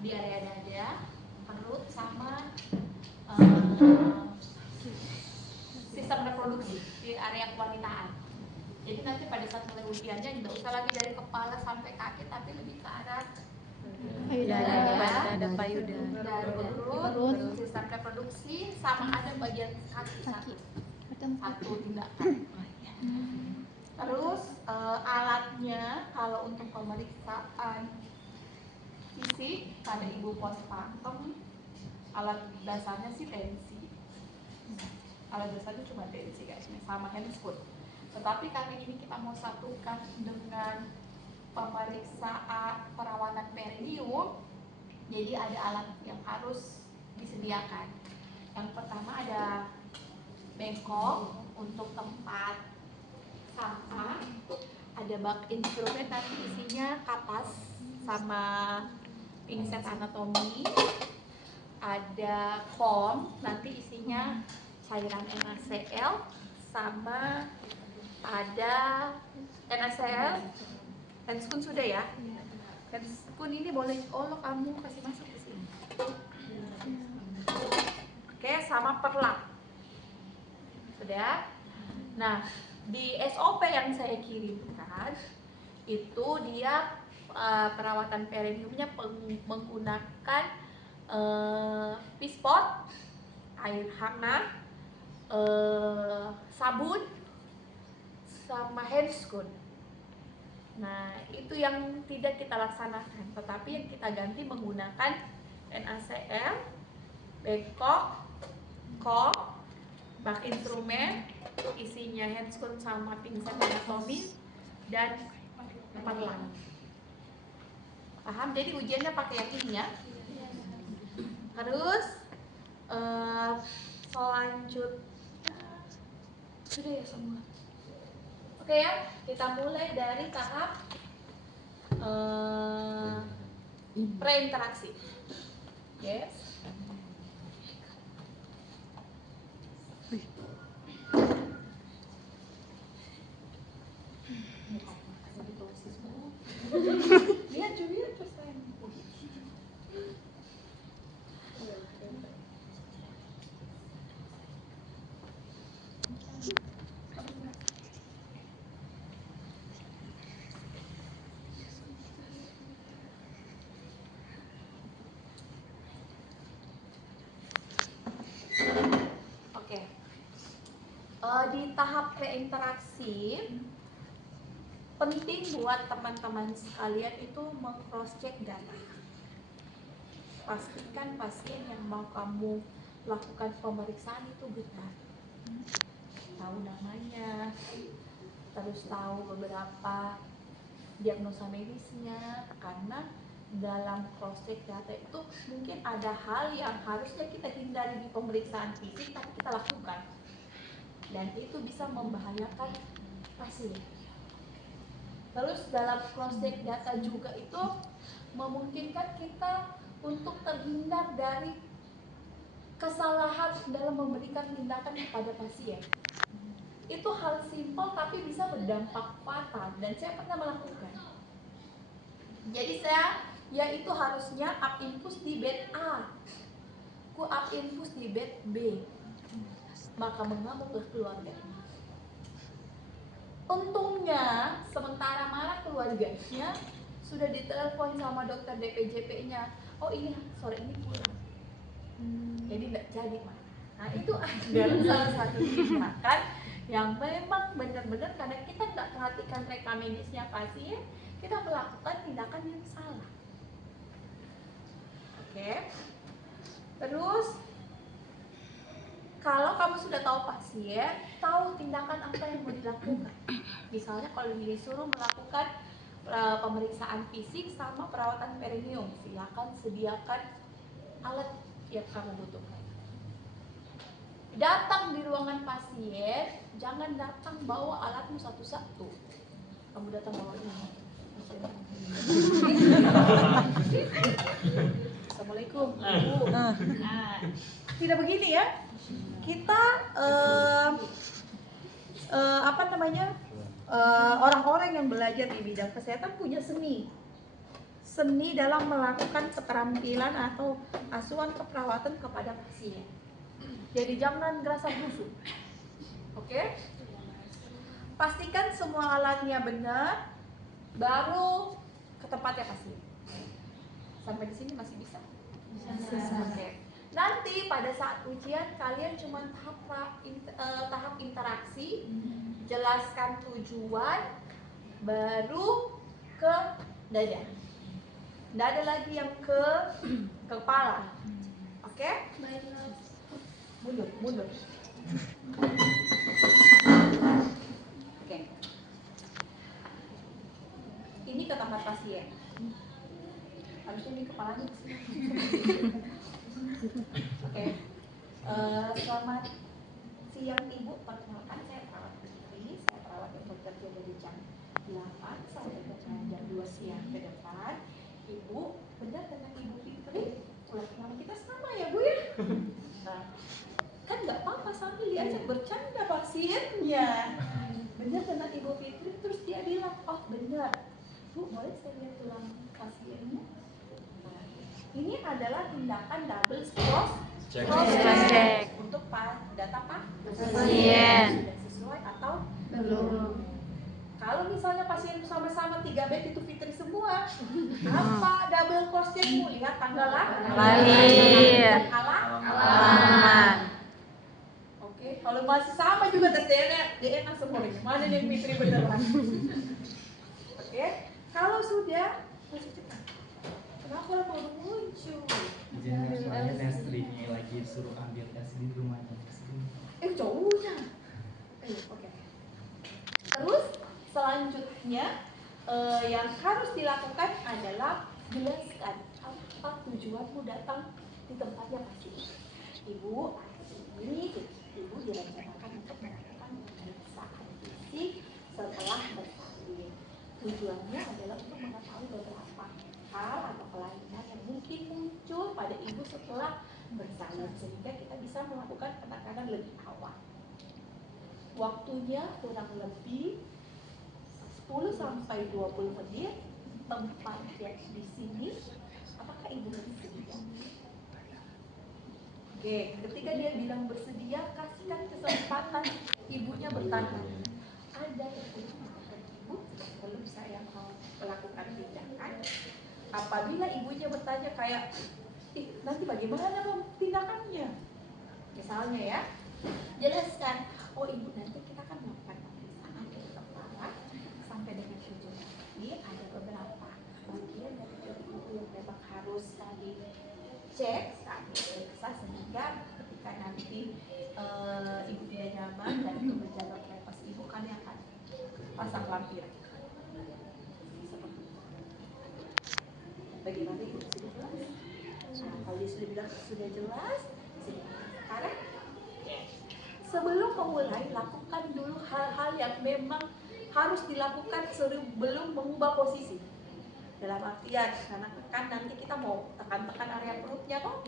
di area dada, perut, sama sistem reproduksi di area kewanitaan. Jadi nanti pada saat mulai ujiannya tidak usah lagi dari kepala sampai kaki, tapi lebih ke arah dada, perut, sistem reproduksi, sama ada bagian kaki satu tindakan. Terus alatnya kalau untuk pemeriksaan fisik pada ibu postpartum, alat dasarnya sih tensi. Alat dasarnya cuma tensi guys, sama handscoot. Tetapi karena ini kita mau satukan dengan pemeriksaan perawatan perineum, jadi ada alat yang harus disediakan. Yang pertama ada bengkok untuk tempat sampah, ada bak instrumen nanti isinya kapas sama pinset anatomi, ada kom nanti isinya cairan NaCl, sama ada NaCl. Handscoon sudah ya? Handscoon ini boleh, kamu kasih masuk ke sini. Oke, sama perlak. Sudah? Nah, di SOP yang saya kirimkan itu dia perawatan perineumnya menggunakan pispot, air hangat, sabun, sama handscoon. Nah, itu yang tidak kita laksanakan, tetapi yang kita ganti menggunakan NaCl, bengkok, kom, bak instrumen, isinya handscoon sama pinset anatomi, dan perlak. Paham? Jadi ujiannya pakai yang ini ya. Terus selanjutnya sudah ya semua. Oke ya, kita mulai dari tahap preinteraksi. Yes. Lihat juga terus saya. Oke. Di tahap preinteraksi penting buat teman-teman sekalian itu meng-cross check data. Pastikan pasien yang mau kamu lakukan pemeriksaan itu benar, tahu namanya, terus tahu beberapa diagnosa medisnya, karena dalam cross check data itu mungkin ada hal yang harusnya kita hindari di pemeriksaan fisik tapi kita lakukan, dan itu bisa membahayakan pasien. Terus dalam cross check data juga itu memungkinkan kita untuk terhindar dari kesalahan dalam memberikan tindakan kepada pasien. Itu hal simpel tapi bisa berdampak fatal, dan saya pernah melakukan. Jadi yaitu harusnya up infus di bed A, ku up infus di bed B, maka mengamuklah keluarganya. Untungnya sementara marah keluarganya sudah ditelepon sama dokter DPJP-nya, oh ini sore ini pulang, jadi tidak jadi marah. Nah itu adalah salah satu tindakan yang memang benar-benar karena kita nggak perhatikan reka medisnya pasien, kita melakukan tindakan yang salah. Oke. Terus kalau kamu sudah tahu pasien, tahu tindakan apa yang mau dilakukan. Misalnya kalau disuruh melakukan pemeriksaan fisik sama perawatan perineum, silakan sediakan alat yang kamu butuhkan. Datang di ruangan pasien, jangan datang bawa alatmu satu-satu. Kamu datang bawa ini. Assalamualaikum. Nah, tidak begini ya. Kita orang-orang yang belajar di bidang kesehatan punya seni seni dalam melakukan keterampilan atau asuhan keperawatan kepada pasien. Jadi jangan gerasa busuk. Oke? Pastikan semua alatnya benar, baru ke tempatnya pasien. Sampai di sini masih bisa? Bisa. Oke. Nanti pada saat ujian kalian cuma tahap interaksi, jelaskan tujuan, baru ke dada. Nggak ada lagi yang ke kepala. Oke? Mundur. Oke. Ini ke tempat pasien. Harusnya di kepalanya. Oke. Selamat siang Ibu. Perkenalkan saya perawat Fitri. Saya perawat yang bekerja dari jam 8 sampai dengan jam 2 siang ke depan. Ibu, benar dengan Ibu Fitri? Nama kita sama ya Bu ya? Nah, kan nggak apa-apa sambil diajak bercanda pasiennya. Benar dengan Ibu Fitri, terus dia bilang, oh benar Bu, boleh saya lihat tulang pasienmu? Nah, ini adalah tindakan double cross check untuk data pasien sudah sesuai atau belum. Kalau misalnya pasien sama-sama 3 bed itu Fitri semua, apa double cross checkmu? Lihat tanggal lahir dan alamat. Oke, kalau masih sama juga tes DNA semua. Mana yang Fitri beneran? Oke, kalau sudah masih cepat. Kenapa baru muncul? Soalnya tes strinya lagi suruh ambil tes di rumahnya. Cowoknya. Oke. Terus selanjutnya yang harus dilakukan adalah jelaskan apa tujuanmu datang di tempatnya pasien. Ibu, ini Ibu direncanakan untuk melakukan pemeriksaan fisik setelah bersalin. Tujuannya adalah untuk mengetahui beberapa hal atau kelainan yang mungkin muncul pada Ibu setelah bersalin, sehingga kita bisa melakukan penanganan lebih awal. Waktunya kurang lebih 10 sampai 20 menit. Tempatnya di sini. Apakah Ibu bersedia? Oke, ketika dia bilang bersedia, kasihkan kesempatan ibunya bertanya. Ada yang ingin mengatakan Ibu sebelum saya mau melakukan tindakan? Apabila ibunya bertanya kayak, nanti bagaimana dong tindakannya? Misalnya ya, jelaskan, oh Ibu nanti kita akan melakukan pemeriksaan ke kepala sampai dengan ujung kaki. Ada beberapa bagian dari tubuh Ibu yang memang harus dicek, diperiksa, sehingga ketika nanti Ibu tidak nyaman dan itu menjaga privasi Ibu, kami akan pasang lampiran. Seperti itu. Bagaimana Ibu sudah jelas? Nah, kalau dia sudah bilang sudah jelas, sekarang sebelum memulai, lakukan dulu hal-hal yang memang harus dilakukan sebelum mengubah posisi. Dalam artian, karena kan nanti kita mau tekan-tekan area perutnya kok.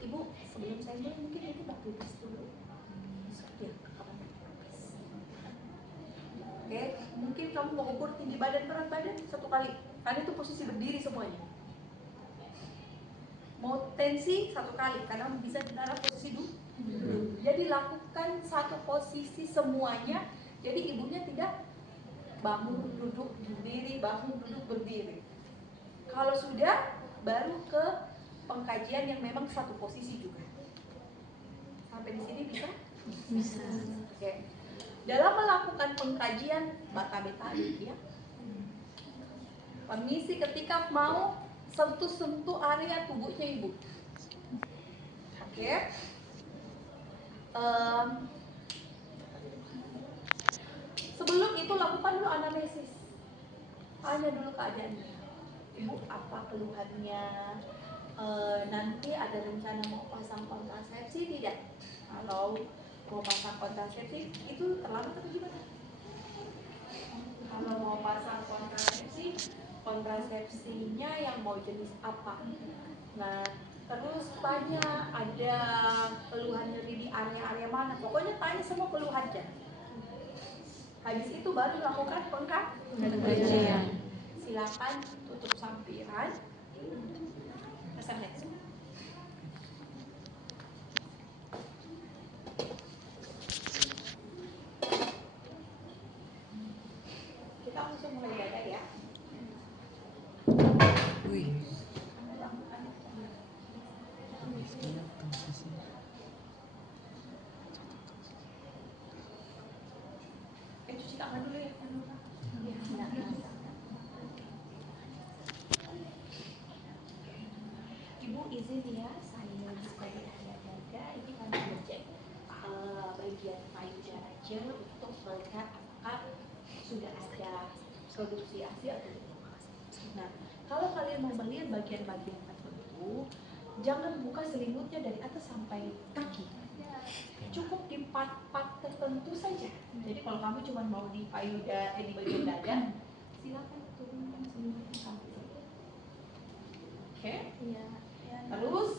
Ibu, sebelum saya mulai mungkin Ibu mau pipis dulu. Ya, oke, mungkin kamu mau ukur tinggi badan, berat badan 1 kali. Karena itu posisi berdiri semuanya. Mau tensi 1 kali, karena bisa dalam posisi duduk. Jadi lakukan 1 posisi semuanya. Jadi ibunya tidak bangun duduk berdiri, bangun duduk berdiri. Kalau sudah, baru ke pengkajian yang memang 1 posisi juga. Sampai di sini bisa? Bisa. Oke. Dalam melakukan pengkajian bata-beta ya. Permisi ketika mau sentuh-sentuh area tubuhnya Ibu. Oke. Sebelum itu lakukan dulu anamnesis. Tanya dulu keadaannya. Ibu apa keluhannya? Nanti ada rencana mau pasang kontrasepsi tidak? Kalau mau pasang kontrasepsi itu terlambat atau gimana? Kalau mau pasang kontrasepsinya yang mau jenis apa? Nah, terus tanya ada keluhan nyeri di area-area mana? Pokoknya tanya semua keluhannya. Habis itu baru lakukan pengkajian. Silakan tutup samping. silakan. Pasang next. Kita langsung mulai dada ya. Wih. Cuci tangan dulu ya. Ibu izin ya, saya buka di area dada. Ini kami ngecek bagian payudara aja untuk melihat apakah sudah ada produksi ASI atau belum. Nah, kalau kalian mau melihat bagian-bagian tertentu, jangan buka selimutnya dari atas sampai kaki. Cukup di part-part tertentu saja. Jadi kalau kamu cuma mau di payudara, di bagian dada, silakan turunkan selimutnya sampai situ. Oke? Iya. Terus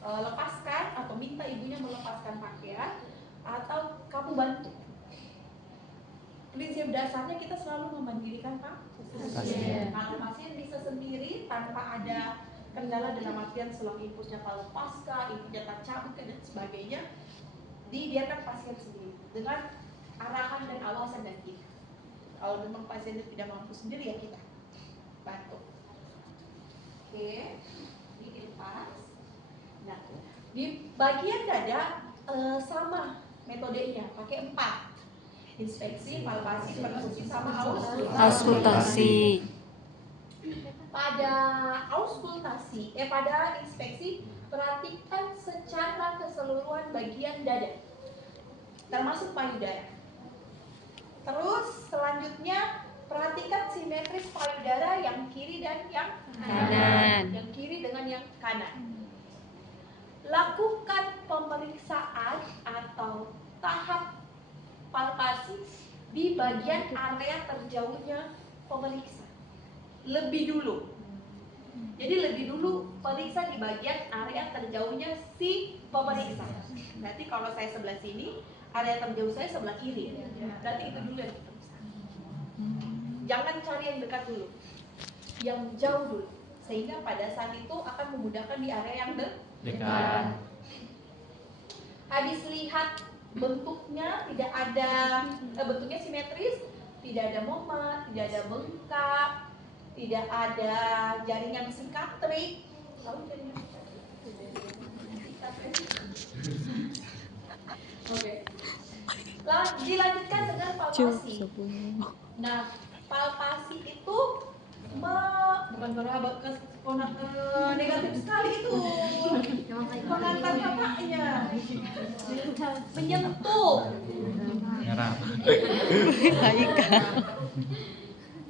lepaskan atau minta ibunya melepaskan pakaian atau kamu bantu. Prinsip dasarnya kita selalu memandirikan pasien. Kalau pasien bisa sendiri tanpa ada kendala dalam artian selang infusnya tak lepas kah, infusnya tak cabut kah, dan sebagainya, dibiarkan pasien sendiri dengan arahan dan awasan dan kita. Kalau memang pasiennya tidak mampu sendiri ya kita bantu. Oke, ini dilepas. Nah, di bagian dada sama metodenya, pakai 4. Inspeksi, palpasi, perkusi, sama Auskultasi. Pada auskultasi, pada inspeksi, perhatikan secara keseluruhan bagian dada, termasuk payudara. Terus selanjutnya perhatikan simetris payudara yang kiri dan yang Kanan. Yang kiri dengan yang kanan. Lakukan pemeriksaan atau tahap palpasi di bagian area terjauhnya pemeriksa lebih dulu. Jadi lebih dulu periksa di bagian area terjauhnya si pemeriksa. Berarti kalau saya sebelah sini, area terjauh saya sebelah kiri. Berarti itu dulu yang diperiksa. Jangan cari yang dekat dulu, yang jauh dulu, sehingga pada saat itu akan memudahkan di area yang dekat. Habis lihat bentuknya tidak ada, bentuknya simetris, tidak ada momat, tidak ada bengkak, tidak ada jaringan sikatrik. Tahu jaringan sikatrik? Oke. Dilanjutkan dengan palpasi. Nah, palpasi itu bukan negatif sekali itu. Pengantarnya paknya menyentuh. Merah.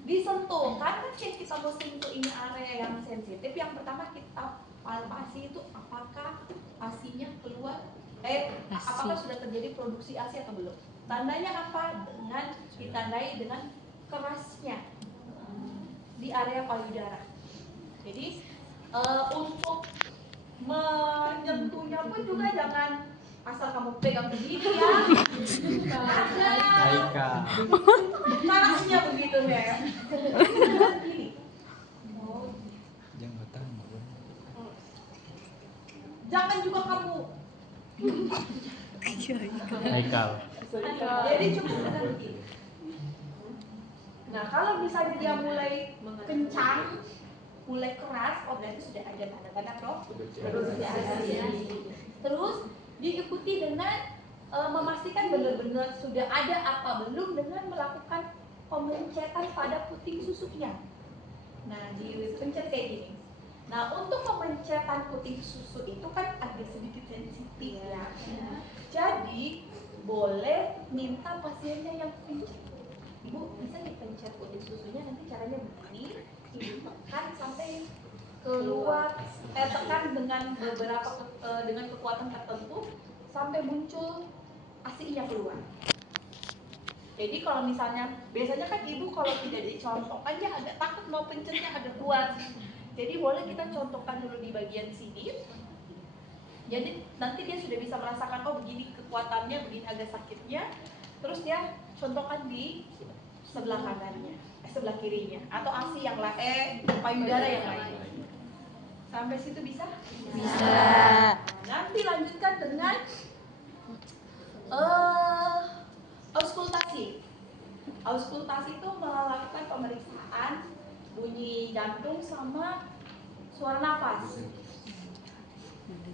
Disentuh, karena kita mau sentuh ini area yang sensitif. Yang pertama kita palpasi itu apakah asinya keluar, apakah sudah terjadi produksi ASI atau belum. Tandanya apa? Dengan ditandai dengan kerasnya di area payudara. Jadi untuk menyentuhnya pun juga jangan asal kamu pegang begini ya. Ada kerasnya begitu ya. Jangan juga kamu. Haikal. Jadi cukup dengan begini. Nah, kalau misalnya dia mulai kencang, mulai keras, oh berarti sudah ada tanda-tanda produksi ASI. Terus diikuti dengan memastikan benar-benar sudah ada apa belum dengan melakukan pemencetan pada puting susuknya. Nah, dipencet kayak gini. Nah, untuk pemencetan puting susu itu kan agak sedikit sensitif ya. Jadi boleh minta pasiennya yang pencet. Ibu bisa dipencet puting susunya, nanti caranya begini, ibu tekan sampai keluar, tekan dengan beberapa dengan kekuatan tertentu sampai muncul ASI-nya keluar. Jadi kalau misalnya biasanya kan ibu kalau tidak dicontohkannya agak takut mau pencetnya agak kuat. Jadi boleh kita contohkan dulu di bagian sini. Jadi nanti dia sudah bisa merasakan oh begini kekuatannya, begini agak sakitnya. Terus dia contohkan di sebelah kanannya, sebelah kirinya atau ASI yang lain, payudara yang lain. Sampai situ bisa? Bisa. Nanti lanjutkan dengan auskultasi. Auskultasi itu melakukan pemeriksaan bunyi jantung sama suara nafas.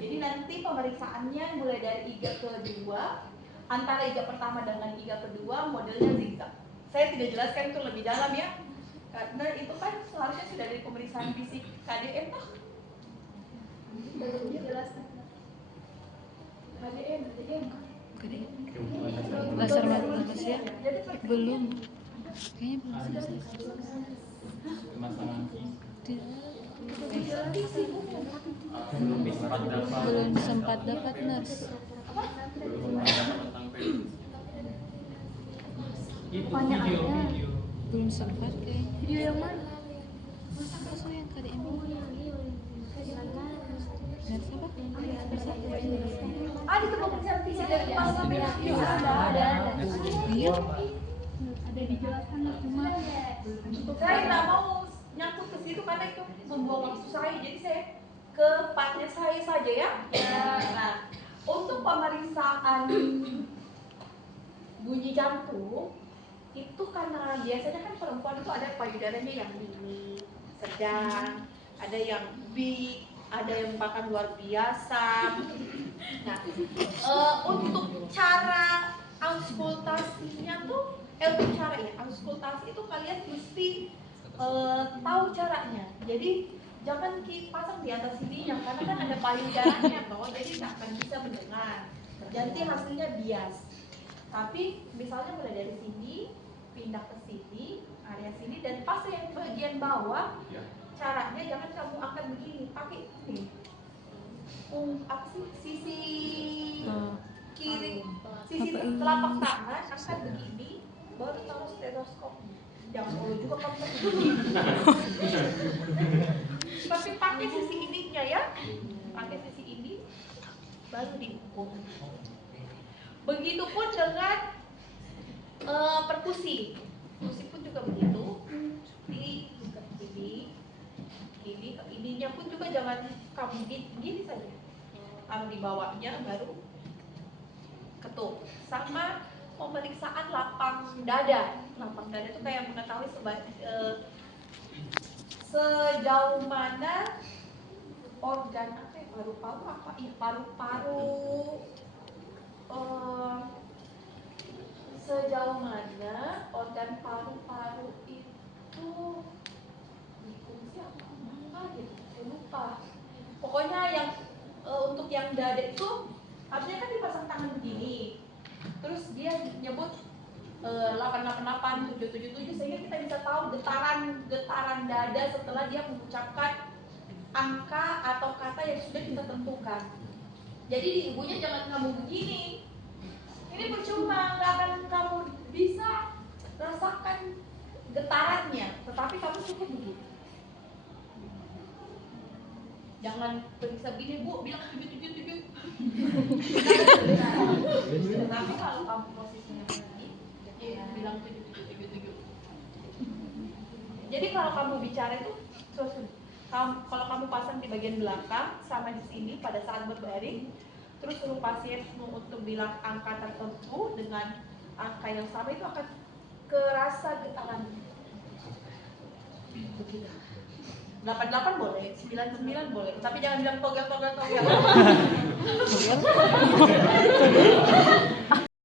Jadi nanti pemeriksaannya mulai dari IGA kedua, antara IGA pertama dengan IGA kedua modelnya zigzag. Saya tidak jelaskan itu lebih dalam ya, karena itu kan seharusnya sudah dari pemeriksaan fisik KDM toh. Belum dijelaskan. KDM. Laser manusia belum. Kayaknya belum selesai. Pemasangan Belum sempat dapat nurse. itu video. Belum sempat kayaknya. Video yang mana? Masa yang KDM nurse apa? Ada tuh pemeriksaan fisik dari kepala sampai kaki. Ada. Iya. Ada dijelaskan cuma saya nggak mau nyangkut ke situ karena itu membuang waktu saya, jadi saya ke partnya saya saja ya. Nah, untuk pemeriksaan bunyi jantung itu karena biasanya kan perempuan itu ada payudaranya yang mini, sedang, ada yang big, ada yang bahkan luar biasa. Nah, untuk cara auskultasinya tuh untuk cara ya auskultasi itu kalian mesti tahu caranya. Jadi jangan pasang di atas sininya karena kan ada payudaranya toh, jadi nggak akan bisa mendengar. Jadi hasilnya bias. Tapi misalnya mulai dari sini pindah ke sini, area sini, dan pas yang bagian bawah caranya jangan kamu angkat begini, pakai ini. Apa sih sisi kiri, sisi telapak tangan angkat begini, baru taruh stetoskop. Jangan perlu juga kamu begini. Tapi pakai sisi ininya ya, pakai sisi ini, baru diukur. Begitupun dengan perkusi. Perkusi pun juga begitu. Ini ininya pun juga jangan kamu gini saja. Taruh di bawahnya baru ketuk. Sama pemeriksaan lapang dada. Lapang dada itu kayak mengetahui sejauh mana organ apa ya, paru-paru apa? Iya, paru-paru. Sejauh mana organ paru-paru itu berfungsi apa gitu, saya lupa. Pokoknya yang untuk yang dada itu harusnya kan dipasang tangan begini, terus dia nyebut 888, 777 sehingga kita bisa tahu getaran dada setelah dia mengucapkan angka atau kata yang sudah kita tentukan. Jadi di ibunya jangan kamu begini. Ini percuma, nggak akan kamu bisa rasakan getarannya, tetapi kamu cukup begini. Jangan periksa begini, Bu, bilang 777. Tetapi kalau kamu posisinya begini, bilang 777. Jadi kalau kamu bicara itu, kalau kamu pasang di bagian belakang sama di sini pada saat berbaring, terus suruh pasien untuk bilang angka tertentu dengan angka yang sama, itu akan kerasa getaran. 88 boleh, 99 boleh, tapi jangan bilang togel.